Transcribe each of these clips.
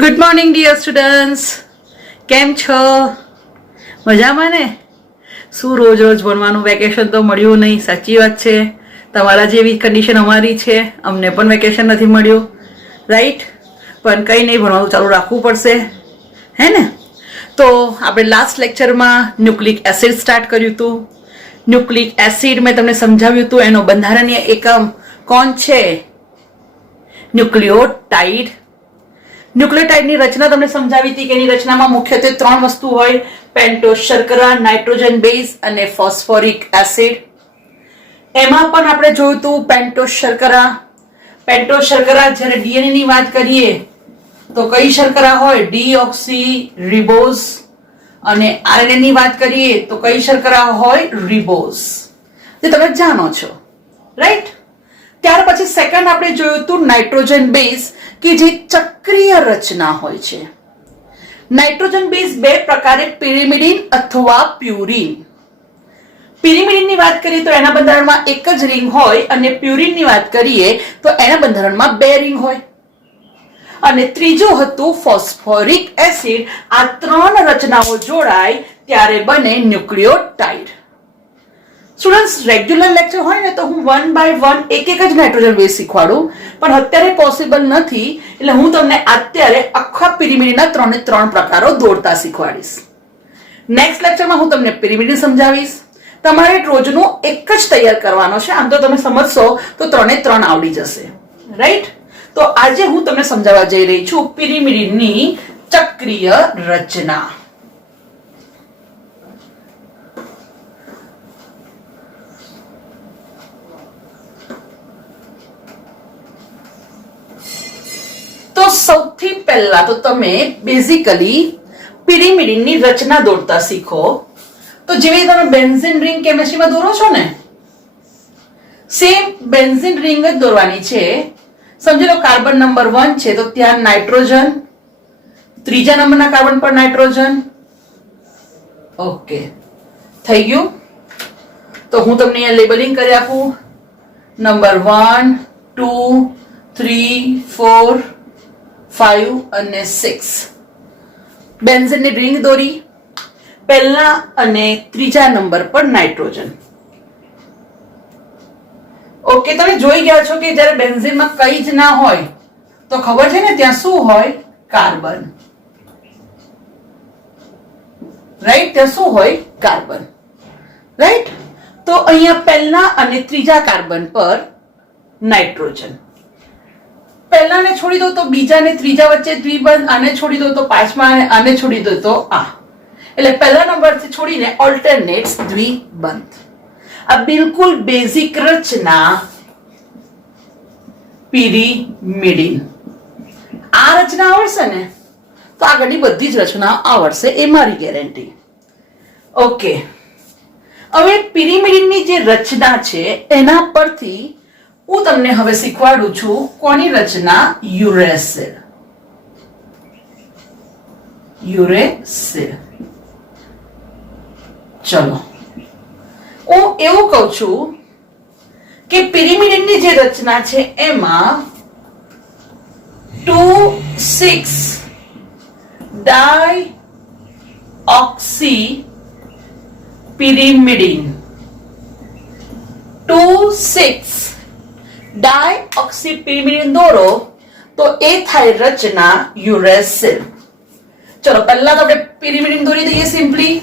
Good morning dear students, કેમ છો? મજામાં ને? શું રોજ રોજ ભણવાનું? વેકેશન તો મળ્યું નહીં, સાચી વાત છે. તમારા જેવી કન્ડિશન અમારી છે, અમને પણ વેકેશન નથી મળ્યું, રાઈટ? પણ કંઈ નહીં, ભણવાનું ચાલુ રાખવું પડશે, હે ને? તો આપણે લાસ્ટ લેક્ચરમાં ન્યુક્લિક એસિડ સ્ટાર્ટ કર્યું હતું. ન્યુક્લિક એસિડ મેં તમને સમજાવ્યું હતું, એનો બંધારણીય એકમ કોણ છે? ન્યુક્લિયોટાઇડ. ન્યુક્લિયોટાઇડની રચના તમને સમજાવી હતી કે એની રચનામાં મુખ્યત્વે 3 વસ્તુ હોય: પેન્ટોઝ શર્કરા, નાઇટ્રોજન બેઝ અને ફોસ્ફોરિક એસિડ. એમાં પણ આપણે જોયું હતું પેન્ટોઝ શર્કરા. પેન્ટોઝ શર્કરા જ્યારે ડીએનએ ની વાત કરીએ તો કઈ શર્કરા હોય? Deoxy ribose. અને આરએનએ ની વાત કરીએ તો કઈ શર્કરા હોય? રિબોઝ. જે તમે જાણો છો, રાઈટ? ત્યાર પછી સેકન્ડ આપણે જોયું હતું નાઇટ્રોજન બેઝ, કે જે ચક્રીય રચના હોય છે. નાઇટ્રોજન બેઝ 2 પ્રકારે, પિરિમિડિન અથવા પ્યુરિન. પિરિમિડિન ની વાત કરીએ તો એના બંધારણમાં એક જ રિંગ હોય, અને પ્યુરિન ની વાત કરીએ તો એના બંધારણમાં 2 રિંગ હોય. અને ત્રીજું હતું ફોસ્ફોરિક એસિડ. આ 3 રચનાઓ જોડાય ત્યારે બને ન્યુક્લિયોટાઇડ. સ્ટુડન્ટ્સ, રેગ્યુલર લેક્ચર હોય ને તો હું 1 by 1 એક જ નાઇટ્રોજન બેઝ શીખવાડું, પણ અત્યારે પોસિબલ નથી, એટલે હું તમને અત્યારે આખા પિરિમિડિનના 3 પ્રકારો દોડતા શીખવાડીશ. નેક્સ્ટ લેક્ચરમાં હું તમને પિરિમિડિન સમજાવીશ. તમારે રોજનું એક જ તૈયાર કરવાનો છે. આમ તો તમે સમજશો તો 3 આવડી જશે, રાઈટ? તો આજે હું તમને સમજાવવા જઈ રહી છું પિરિમિડિનની ચક્રીય રચના. તો સૌથી પહેલા તો તમે બેઝિકલી પિરિમિડિનની રચના દોરતા શીખો. તો જેવી તમે બેન્ઝીન રિંગ કેમિસ્ટ્રીમાં દોરો છો ને, સેમ બેન્ઝીન રિંગ જ દોરવાની છે. સમજી લો કાર્બન નંબર 1 છે તો ત્યાં નાઇટ્રોજન, ત્રીજા નંબરના કાર્બન પર નાઇટ્રોજન. ઓકે, થઈ ગયું? તો હું તમને અહીંયા લેબલિંગ કરી આપું. નંબર 1, 2, 3, 4, 5 અને 6. બેન્ઝીનની રિંગ દોરી. પહેલા અને ત્રીજા નંબર પર નાઇટ્રોજન. ઓકે, તમે જોઈ ગયા છો કે જ્યારે બેન્ઝીનમાં કંઈ જ ના હોય તો ખબર છે ને ત્યાં શું હોય? Carbon, right? ત્યાં શું હોય? Carbon, right? તો અહીંયા પહેલા અને ત્રીજા કાર્બન પર નાઇટ્રોજન. પહેલાને છોડી દો તો બીજા ને ત્રીજા વચ્ચે દ્વિબંધ, આને છોડી દો તો પાંચમા, અને આને છોડી દો તો આ. એટલે પહેલા નંબરથી છોડીને ઓલ્ટરનેટ્સ દ્વિબંધ. આ બિલકુલ બેઝિક રચના પિરિમિડિન. આ રચના આવડશે ને તો આગળની બધી જ રચના આવડશે, એ મારી ગેરંટી. ઓકે, હવે પિરિમિડિનની જે રચના છે એના પરથી હું તમને હવે શીખવાડું છું કોની રચના? યુરેસિલ. યુરેસિલ. ચલો, હું એવું કહું છું કે પિરિમિડિનની જે રચના છે એમાં 2,6 ડાઇઓક્સી પિરિમિડિન. 2,6 ડાઇઓક્સી પિરિમિડિન દોરો તો એ થાય રચના યુરેસિલ. ચલો, પહેલા તો આપણે પિરિમિડિન દોરી દઈએ સિમ્પલી.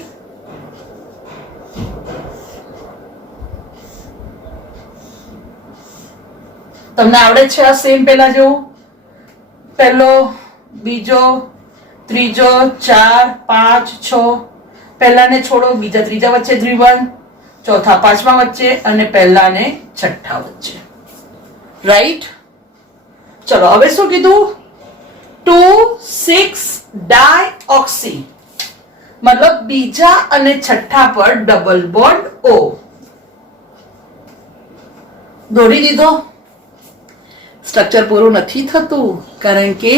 તમને આવડે છે આ સેમ પહેલા જેવું? પહેલો, બીજો, ત્રીજો, 4, 5, 6. પહેલાને છોડો, બીજા ત્રીજા વચ્ચે દ્વિબંધ, ચોથા પાંચમા વચ્ચે, અને પહેલાને છઠ્ઠા વચ્ચે, રાઈટ? ચલો, હવે શું કીધું? 2,6 ડાઇઓક્સી, મતલબ બીજા અને છઠ્ઠા પર ડબલ બોન્ડ O. દોરી દીધો. સ્ટ્રક્ચર પૂરું નથી થતું, કારણ કે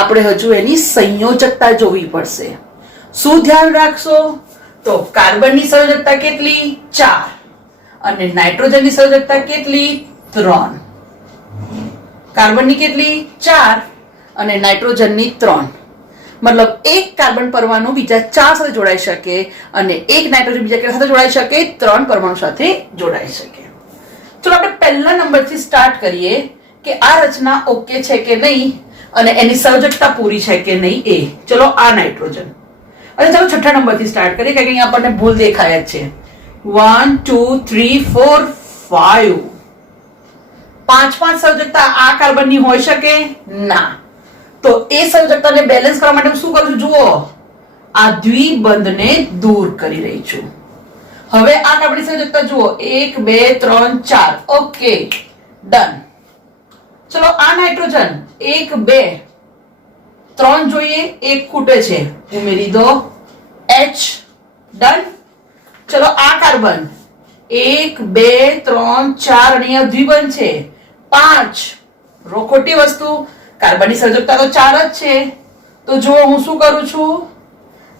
આપણે હજુ એની સંયોજકતા જોવી પડશે. શું ધ્યાન રાખશો? તો કાર્બનની સંયોજકતા કેટલી? 4. અને નાઇટ્રોજનની સંયોજકતા કેટલી? 3. કાર્બનની કેટલી? 4 અને નાઇટ્રોજનની 3. મતલબ એક કાર્બન પરમાણુ બીજા 4 સાથે જોડાઈ શકે અને એક નાઇટ્રોજન બીજા કેટલા સાથે જોડાઈ શકે? 3 પરમાણુ સાથે જોડાઈ શકે. ચલો આપણે પહેલા નંબરથી સ્ટાર્ટ કરીએ કે આ રચના ઓકે છે કે નહીં અને એની સંયોજકતા પૂરી છે કે નહીં એ. ચલો આ નાઇટ્રોજન. અને ચાલો છઠ્ઠા નંબરથી સ્ટાર્ટ કરીએ કારણ કે અહીંયા આપણને ભૂલ દેખાય જ છે. 1 2 3 4 5 પાંચ સંયોજકતા આ કાર્બનની હોઈ શકે ના. તો એ સંયોજકતાને બેલેન્સ કરવા માટે હું શું કરું છું? જુઓ, આ દ્વિબંધને દૂર કરી રહી છું. હવે આ કાર્બનની સંયોજકતા જુઓ 1 2 3 4. Okay, done. ચલો આ નાઇટ્રોજન 1 2 3 જોઈએ, એક ખૂટે છે, ઉમેરી દો H. ડન. ચલો આ કાર્બન 1 2 3 4 અને અહીંયા દ્વિબંધ છે 5. રો ખોટી વસ્તુ, કાર્બનની સંયોજકતા તો 4 જ છે. તો જો હું શું કરું છું?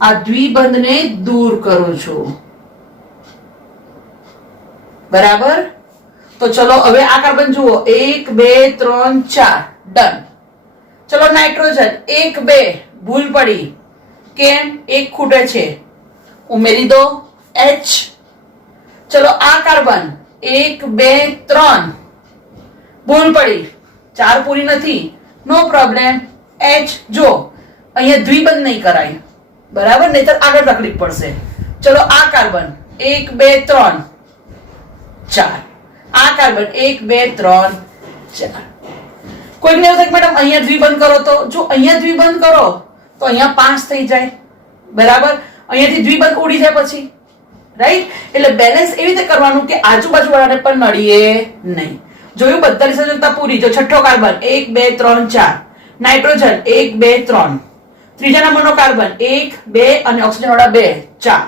આ દ્વિબંધને દૂર કરું છું. બરાબર. તો ચલો હવે આ કાર્બન જુઓ 1 2 3 4. ડન. ચલો નાઇટ્રોજન 1 2 ભૂલ પડી, કેમ? એક ખૂટે છે, ઉમેરી દો H. ચલો આ કાર્બન 1 2 3 ભૂલ પડી, 4 પૂરી નથી, નો પ્રોબ્લેમ, H. જો અહીંયા દ્વિબંધ નહીં કરાય, બરાબર, નહીતર આગળ તકલીફ પડશે. ચલો આ કાર્બન 1 2 3 4. આ કાર્બન 1 2 3 4. કોઈને એવું થાય કે મેડમ અહીંયા દ્વિબંધ કરો, તો જો અહીંયા દ્વિબંધ કરો તો અહીંયા 5 થઈ જાય, બરાબર. અહીંયાથી દ્વિબંધ ઉડી જાય પછી, રાઈટ. એટલે બેલેન્સ એવી રીતે કરવાનું કે આજુબાજુ વાળાને પણ નડીએ નહીં. જોયું, બધાની સંયોજકતા પૂરી. જો છઠ્ઠો કાર્બન 1 2 3 4. નાઇટ્રોજન 1 2 3. ત્રીજા નંબરનો કાર્બન 1 2 અને ઓક્સિજન વાળા 2 4.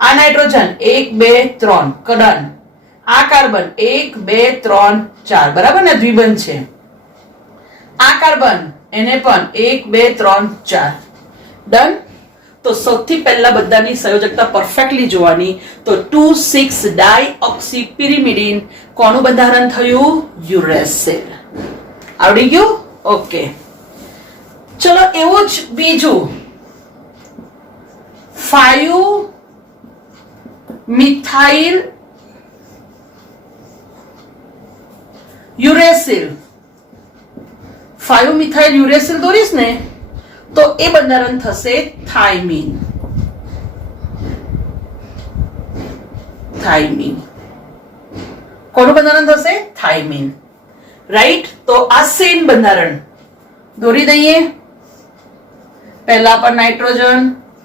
આ નાઇટ્રોજન 1 2 3. ડન. આ કાર્બન 1 2 3 4. બરાબર ને, દ્વિબંધ છે. આ કાર્બન એને પણ 1 2 3 4. ડન. તો સૌથી પહેલા બધાની સંયોજકતા પરફેક્ટલી જોવાની. તો 2,6 ડાયઓક્સીપિરિમિડિન કોનું બંધારણ થયું? યુરેસિલ. આવડી ગયું? ઓકે. ચલો એવું જ બીજું 5 મિથાઇલ યુરેસિલ. 5 મિથાઇલ યુરેસિલ દોરીશ ને તો એ બંધારણ થશે થાઇમીન. થાઇમીન કોનું બંધારણ થશે? Thiamine, right. તો આ સેમ બંધારણ દોરી દઈએ. પહેલા પર નાઇટ્રોજન,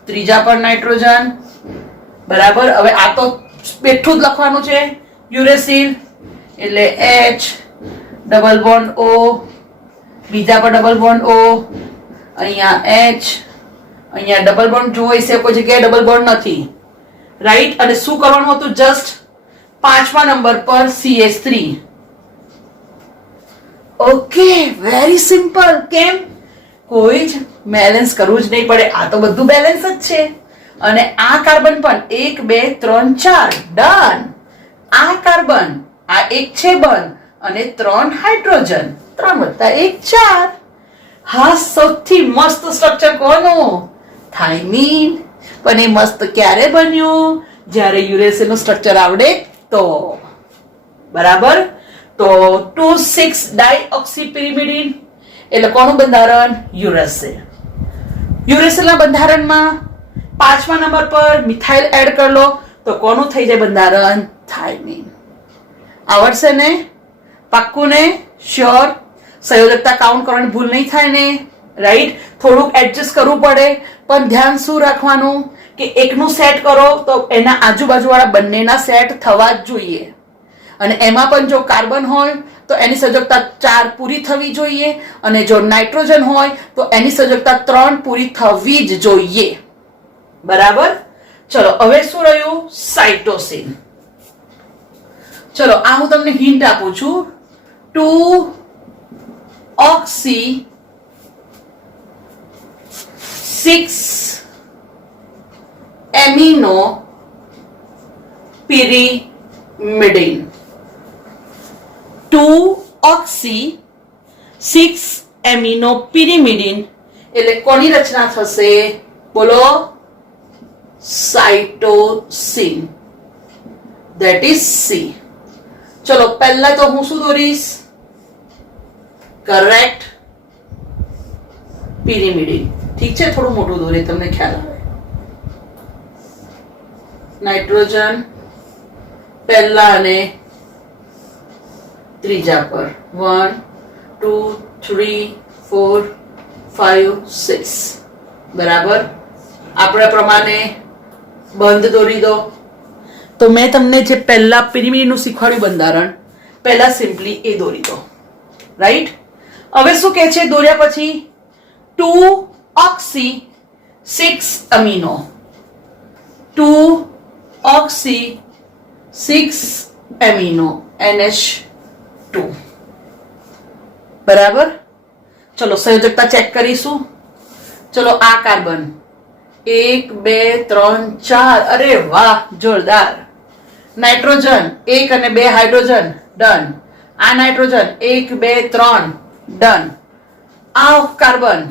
ત્રીજા પર નાઇટ્રોજન, બરાબર. હવે આ તો બેઠું જ લખવાનું છે, યુરેસિલ એટલે H, ડબલ બોન્ડ O, બીજા પર ડબલ બોન્ડ O, અહીંયા H, અહીંયા ડબલ બોન્ડ જોઈ છે, કોઈ જગ્યાએ ડબલ બોન્ડ નથી, રાઈટ. અને શું કરવાનું હતું? જસ્ટ 5મા નંબર પર CH3. Okay, very simple. કેમ? કોઈ જ બેલેન્સ કરવું જ નહીં પડે, આ તો બધું બેલેન્સ જ છે. અને આ કાર્બન પણ 1 2 3 4. ડન. આ કાર્બન, આ એક છે બંધ અને 3 હાઇડ્રોજન, 3 વત્તા 1 4. હા, સૌથી મસ્ત સ્ટ્રક્ચર કોનું? થાઇમીન. પણ એ મસ્ત ક્યારે બન્યું? જ્યારે યુરેસિલનું સ્ટ્રક્ચર આવડે તો, બરાબર. તો 2,6 ડાયઓક્સીપિરિમિડિન એટલે કોનું બંધારણ? યુરેસિલ. યુરેસિલના બંધારણમાં 5મા નંબર પર મિથાઇલ એડ કરી લો તો કોનું થઈ જાય બંધારણ? થાઇમીન. આવડશે ને? પાક્કું ને? શ્યોર? સંયોજકતા કાઉન્ટ કરવાની ભૂલ નહીં થાય ને, રાઈટ. થોડુંક એડજસ્ટ કરવું પડે, પણ ધ્યાન શું રાખવાનું કે એકનું સેટ કરો તો એના આજુબાજુ વાળા બંનેના સેટ થવા જ જોઈએ. અને એમાં પણ જો કાર્બન હોય તો એની સંયોજકતા 4 પૂરી થવી જોઈએ, અને જો નાઇટ્રોજન હોય તો એની સંયોજકતા 3 પૂરી થવી જ જોઈએ, બરાબર. ચલો હવે શું રહ્યું? સાઇટોસિન. ચલો આ હું તમને હિન્ટ આપું છું. 2-oxy-6-amino pyrimidine. 2-oxy-6 amino pyrimidine એટલે કોની રચના થશે? બોલો, સાઇટોસિન. That is C. ચલો પહેલા તો હું શું દોરીશ? Correct, pyrimidine. ઠીક છે, થોડું મોટું દોરે, તમને ખ્યાલ આવે. નાઇટ્રોજન પહેલા અને ત્રીજા પર 1 2 3 4 5 6 બરાબર. આપણા પ્રમાણે બંધ દોરી દો. તો મેં તમને જે પહેલા પિરિમિડિનનું શીખવાડ્યું બંધારણ, પહેલા સિમ્પલી એ દોરી દો. રાઈટ. હવે શું કહે છે દોર્યા પછી? 2 ઓક્સી 6 અમીનો. 2 ઓક્સી 6 એમિનો NH2 બરાબર. ચલો સંયોજકતા ચેક કરીશું. ચલો આ કાર્બન 1 2 3 4, અરે વાહ, જોરદાર. નાઇટ્રોજન 1 અને 2 હાઇડ્રોજન, ડન. આ નાઇટ્રોજન 1 2 3, ડન. આ કાર્બન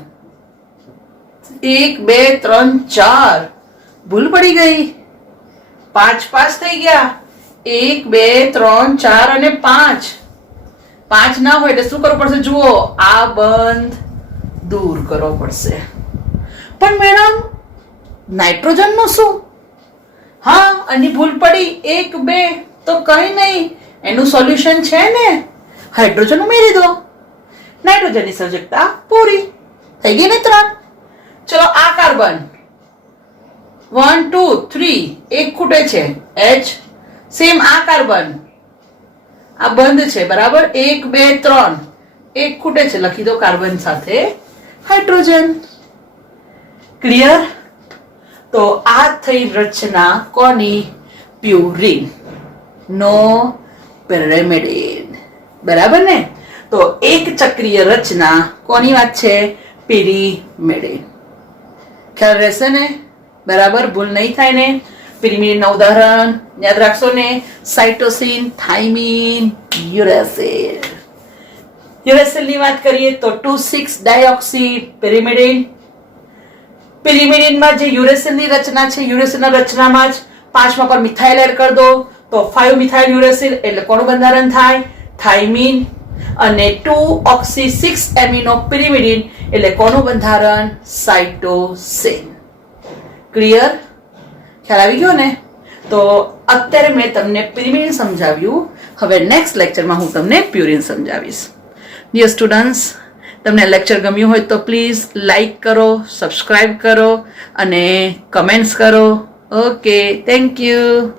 1 2 3 4, ભૂલ પડી ગઈ. 5 5 થઈ ગયા. 1 2 3 4 અને 5. 5 ના હોય એટલે શું કરવું પડશે? જુઓ, આ બંધ દૂર કરવો પડશે. પણ મેડમ નાઇટ્રોજન નું શું? હા, આની ભૂલ પડી 1 2, તો કઈ નહીં, એનું સોલ્યુશન છે ને, હાઇડ્રોજન ઉમેરી દો. નાઇટ્રોજનની સંયોજકતા પૂરી થઈ ગઈ ને 3. ચલો આ કાર્બન 1 2 3, એક ખૂટે છે H. સેમ આ કાર્બન, આ બંધ છે બરાબર. 1 2 3, એક ખૂટે છે, લખી દો કાર્બન સાથે હાઇડ્રોજન. ક્લિયર? તો આ થઈ રચના કોની? પ્યુરિન. નો પિરિમિડિન. બરાબર ને? તો એક ચક્રીય રચના કોની વાત છે? પિરિમિડિન. ખ્યાલ રહેશે ને? બરાબર, ભૂલ નહીં થાય ને? પિરિમિડિનના ઉદાહરણ યાદ રાખશો ને? Cytosine, thiamine, uracil. યુરેસિલની વાત કરીએ તો 2,6 ડાયોક્સી પિરિમિડિન. પિરિમિડિનમાં જે યુરેસિલની રચના છે, યુરેસિલના રચનામાં જ 5મા પર મિથાઇલ એડ કરી દો તો 5 મિથાઇલ યુરેસિલ એટલે કોનું બંધારણ થાય? થાઇમિન. અને 2 ઓક્સી 6 એમિનો પિરિમિડિન એટલે કોનું બંધારણ? સાઇટોસિન. ક્લિયર? ખ્યાલ આવી ગયો ને? તો અત્યારે મેં તમને પિરિમિડિન સમજાવ્યું. હવે નેક્સ્ટ લેક્ચરમાં હું તમને પ્યુરિન સમજાવીશ. ડિયર સ્ટુડન્ટ્સ, તમને લેક્ચર ગમ્યું હોય તો પ્લીઝ લાઈક કરો, સબસ્ક્રાઇબ કરો અને કમેન્ટ્સ કરો. Okay, thank you.